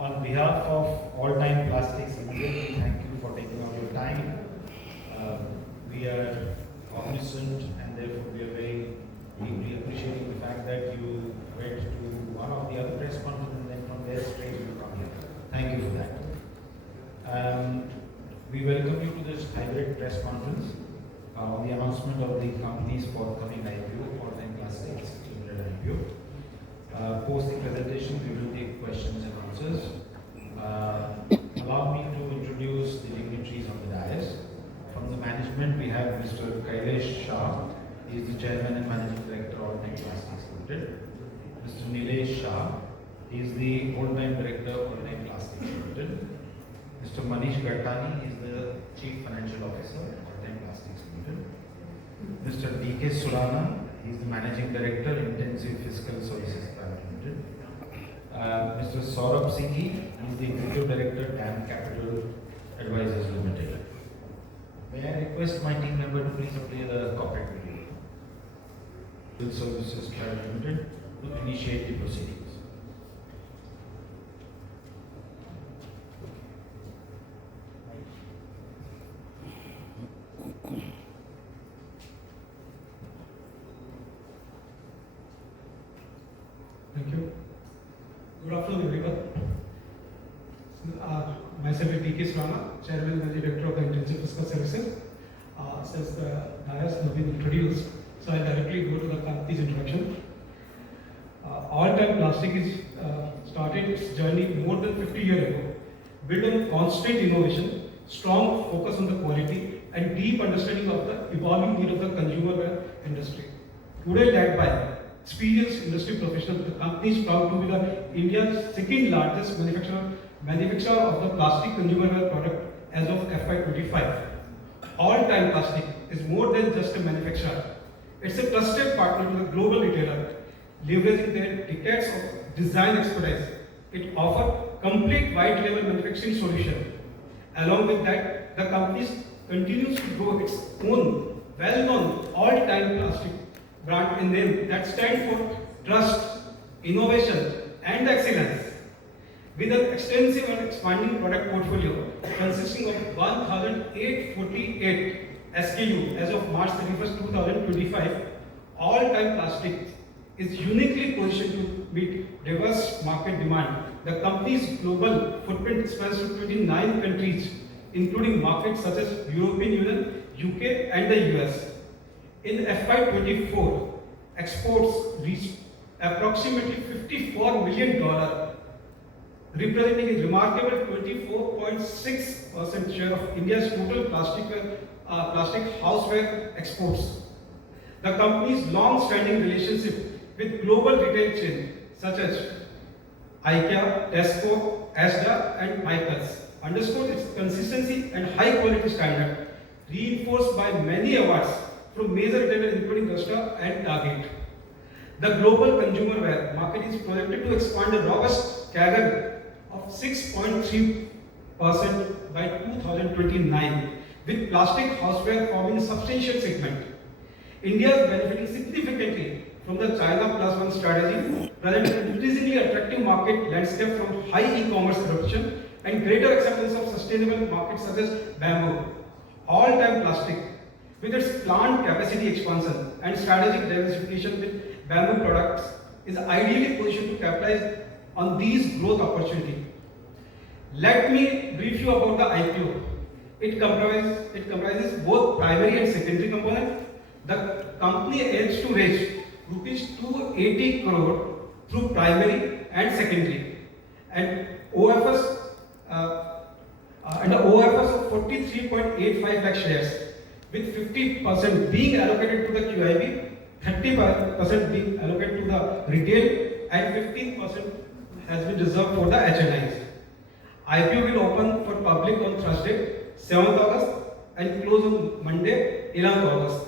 On behalf of All Time Plastics Limited, thank you for taking out your time. We are cognizant and therefore we are very deeply appreciating the fact that you went to one of the other press conferences and then from there straight you come here. Thank you for that. We welcome you to this hybrid press conference on the announcement of the company's forthcoming IPO, All Time Plastics Limited IPO. Post the presentation, we will take questions and answers. Allow me to introduce the dignitaries on the dais. From the management, we have Mr. Kailesh Shah. He is the Chairman and Managing Director of All Time Plastics Limited. Mr. Nilesh Shah. He is the All-Time Director of All Time Plastics Limited. Mr. Manish Gattani is the Chief Financial Officer of All Time Plastics Limited. Mr. D.K. Surana, he is the Managing Director, Intensive Fiscal Services Private Limited. Mr. Saurabh Singhi, he is the Executive Director, DAM Capital Advisors Limited. May I request my team member to please play the corporate video. Fiscal Services Private Limited to initiate the proceedings. Thank you. Good afternoon, everyone. Myself is D.K. Surana, Chairman and Managing Director of the Intensive Fiscal Services. Since the dais have been introduced, so I'll directly go to the company's introduction. All Time Plastic is started its journey more than 50 years ago, built on constant innovation, strong focus on the quality, and deep understanding of the evolving need of the consumer wear industry. Today, led by experienced industry professionals, the company is proud to be the India's second largest manufacturer of the plastic consumer wear product as of FY25. All Time Plastic is more than just a manufacturer. It's a trusted partner to the global retailer, leveraging their decades of design expertise. It offers complete white label manufacturing solution. Along with that, the company continues to grow its own well-known All Time Plastic brand and name that stand for trust, innovation, and excellence. With an extensive and expanding product portfolio consisting of 1,848 SKU as of March 31st, 2025, All Time Plastic is uniquely positioned to meet diverse market demand. The company's global footprint spans to 29 countries, including markets such as European Union, UK, and the US. In FY24, exports reached approximately $54 million, representing a remarkable 24.6% share of India's total plastic houseware exports. The company's long-standing relationship with global retail chains such as IKEA, Tesco, Asda, and Michaels underscores its consistency and high-quality standard, reinforced by many awards from major retailers including Gusta and Target. The global consumer wear market is projected to expand a robust CAGR of 6.3% by 2029, with plastic houseware forming a substantial segment. India is benefiting significantly from the China Plus One strategy, presenting an increasingly attractive market landscape from high e-commerce adoption and greater acceptance of sustainable markets such as bamboo. All Time Plastic, with its planned capacity expansion and strategic diversification with bamboo products, is ideally positioned to capitalize on these growth opportunities. Let me brief you about the IPO. It comprises both primary and secondary components. The company aims to raise rupees 280 crore through primary and secondary, and OFS of 43.85 lakh shares, with 50% being allocated to the QIB, 30% being allocated to the retail, and 15% has been reserved for the HNIs. IPO will open for public on Thursday, 7th August, and close on Monday, 11th August.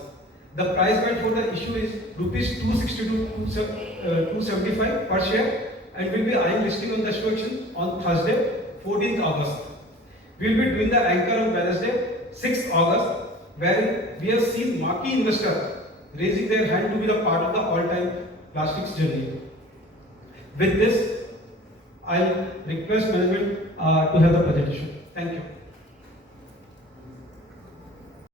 The price band for the issue is rupees 260 to 275 per share, and will be eyeing listing on the stock exchange on Thursday, 14th August. We will be doing the anchor on Wednesday, 6th August, where we have seen marquee investors raising their hand to be the part of the All Time Plastics journey. With this, I'll request management to have the presentation.